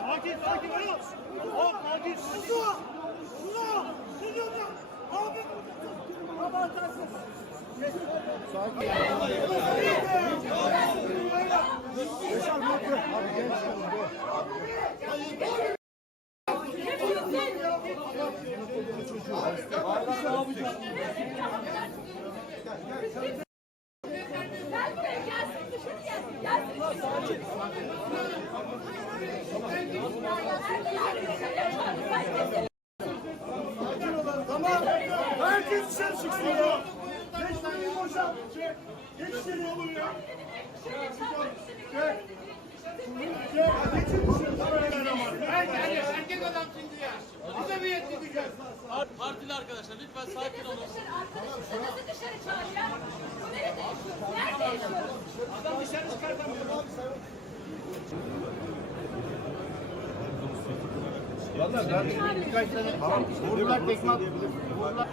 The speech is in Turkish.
Sakin sakin ol. Hop sakin. Su. Su. Su. Abi. Abartarsın. Sakin. Yaşar bakın. Abi genç şimdi. Çocuğu. Abi, abi, abi. Tamam. Herkes dışarı çıksın ya. Geç beni boşalt. Geç seni olur ya. Gel. Gel. Geçin dışarı. Tamam erkek adam şimdi ya. Bize bir yetki diyeceğiz. Partili arkadaşlar lütfen sakin olun. Arkadaşlar nasıl dışarı yaşıyorsun? Nerede yaşıyorsun? Valla ben birkaç tane vururlar tekme at. Vururlar.